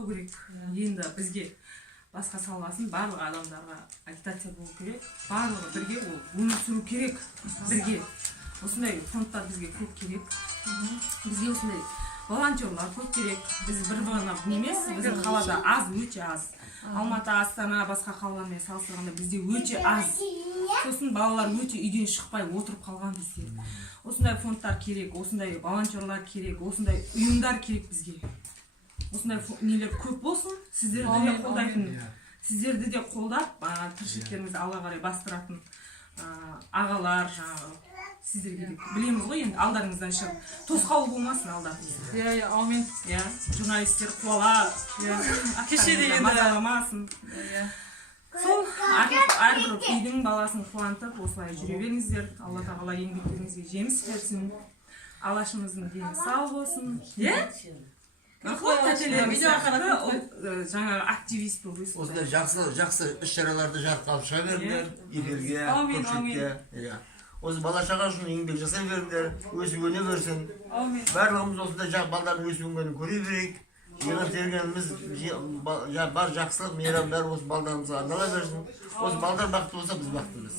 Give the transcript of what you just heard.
керек. Енді бізге басқа саласын барлық адамдарға агитация болу керек. Барлығы бірге өмір сүру керек. Бірге. Осындай фондтар бізге көп керек. Бізге осындай волонтерлар көп керек. Біз бір-біріне емес, біздің қалада аз, өте аз. Алматы, Астана, басқа қалалармен салыстырғанда бізде өте аз. Сосын балалар өте үйден шықпай отырып қалған бізде. Осындай фондтар керек, осындай волонтерлар керек, осындай ұйымдар керек бізге. Осындай нелер көп болсын, сіздерді де қолдайтын, сіздерді де қолдап, тіршіліктерімізді алға қарай бастыратын ағалар, сіздерге де білеміз ғой, енді алдарыңыздан шығып, тосқауыл болмасын алдарыңызда. Аумин. Журналистер қуалап, кеше деген мазаламасын. Сол әрбір үйдің баласын қуантып, осылай жүре беріңіздер. Алла тағала еңбектеріңізге жеміс берсін. Алашымыздың дені сау болсын. Жаңа активист болып өсіп. Осындай жақсы іс-шараларды жарыққа алып шыға беріңдер, елдерге, көпшілікке. Осы бала-шаға үшін еңбек жасай беріңдер, өсіп өне берсін. Барлығымыз осындай балдардың өсіп-өнгенін көре берейік. Жиған тергеніміз бар жақсылық, мейрам бәрі осы балдарымызға арнала берсін. Осы балдар бақытты болса, біз бақыттымыз.